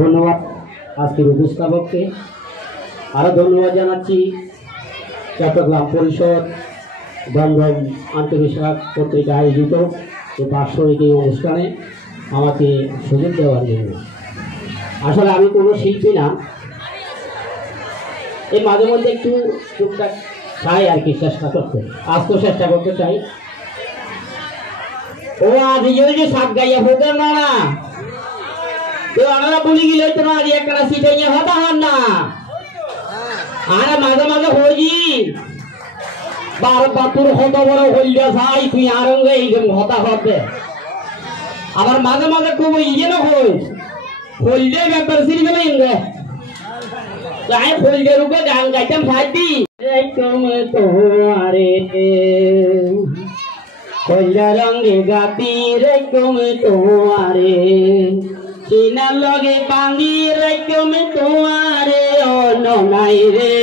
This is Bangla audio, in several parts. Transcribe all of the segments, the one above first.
ধন্যবাদ আজকের উপস্থাপককে। আরও ধন্যবাদ জানাচ্ছি চট্টগ্রাম পরিষদ দমদম আন্তঃবিভাগ কর্তৃক আয়োজিত এই বাৎসরিক এই অনুষ্ঠানে আমাকে সুযোগ দেওয়ার জন্য। আসলে আমি কোনো শিল্পী না, এই মাঝে মধ্যে একটু টুকটাক চাই আর কি, চেষ্টা করতে চাই। ও আজ যে সাত গাইয়া হতে না তো আমরা বলি গেলে তো আজ একটা সিটাইয়া হতা হন না, আর মাঝে মাঝে হই বাতুর হত বড় হইলে যাই তুই আর এই হতা হবে। আবার মাঝে মাঝে খুব ইয়ে না হইলে ব্যাপার সিরি গেলে ইংরে যাই হইলের উপরে গান গাইতাম ভাইতি তোমারে কইলা রঙে গাতি রেকম তোমারে চিনা লগে পানি রেকম তোমারে অন্য নাই রে,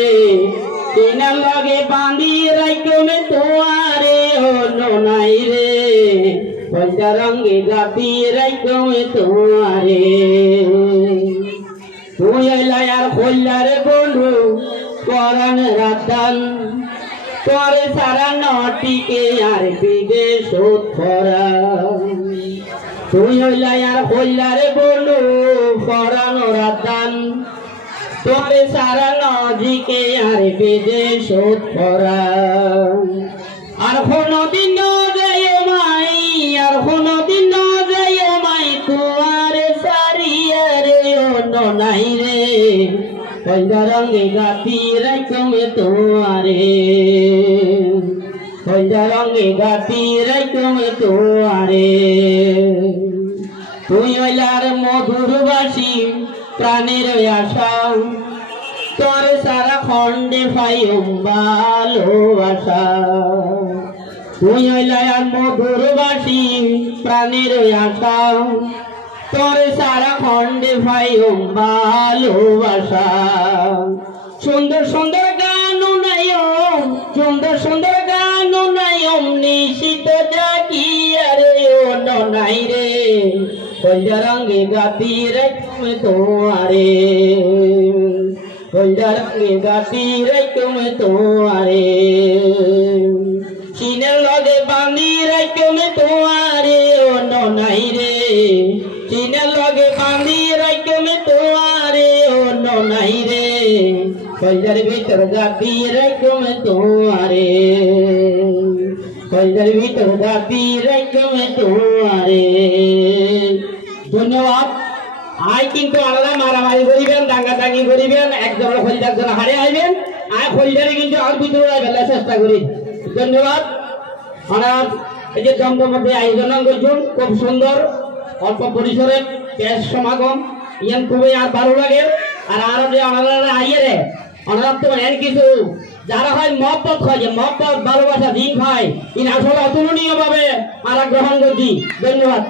চিনা লগে পানি রেকম তোমারে অন্য নাই রে, কইলা রঙে গাতি রেকম তোমারে। তুই আর কইলারে বন্ধু পরাণ রাতান তোরে সারা নটিকে আর বিদেশ ধরা। তুই আর কইলারে বন্ধু পরাণ রাতান তোরে সারা নজিকে আর বিদেশ ধরা। আর কোনদিন যায় মাই, আর কোনদিন যায় মাই তোমারে সারিয়া রে অন্য নাই রে, কইলা রঙে গাতি রাইকম তোমারে, কইলা রঙে গাতি রাইকম তোমারে। তুই হইলার মধুর বাসি প্রাণের আশা তোর সারা খন্ডে পাইম ভালোবাসা। তুই হইলার মধুর বাসি প্রাণের আশা তোর সারা খন্ডে পাইম ভালোবাসা। সুন্দর সুন্দর গান নাইম, সুন্দর সুন্দর গান নাইম নিশিত জাকি আরে অন্য নাই রে, কইলা রঙে গাতি রাইকম তোমারে, কইলা রঙে গাতি রাইকম তোমারে। চিনের লগে বাঁধি রাইকম তোমারে অন্য নাই রে, চিনের লগে বাঁধি রাইকম তোমারে অন্য নাই রে, কইলার ভিতর গাতি রাইকম তোমারে, কইলার ভিতর গাতি রাইকম তোমারে। ধন্যবাদ। আয় কিন্তু আলাদা মারামারি করিবেন, দাঙ্গাদাঙ্গি করিবেন, একজন হলদার জন হারে আইবেন, আয় হলদারে কিন্তু আর ভিতরে ফেলার চেষ্টা করি। ধন্যবাদ। আমরা এই যে দমদমতে আয়োজন করছেন খুব সুন্দর, অল্প পরিসরে বেশ সমাগম, ইয়ান খুবই আর ভালো লাগে। আর আরো যে ওনারা আইয়ে রে ওনারা তো এর কিছু যারা হয় মহব্বত হয়, যে মহব্বত ভালোবাসা দিন খায় ইন আসলে অতুলনীয় ভাবে আমরা গ্রহণ করছি। ধন্যবাদ।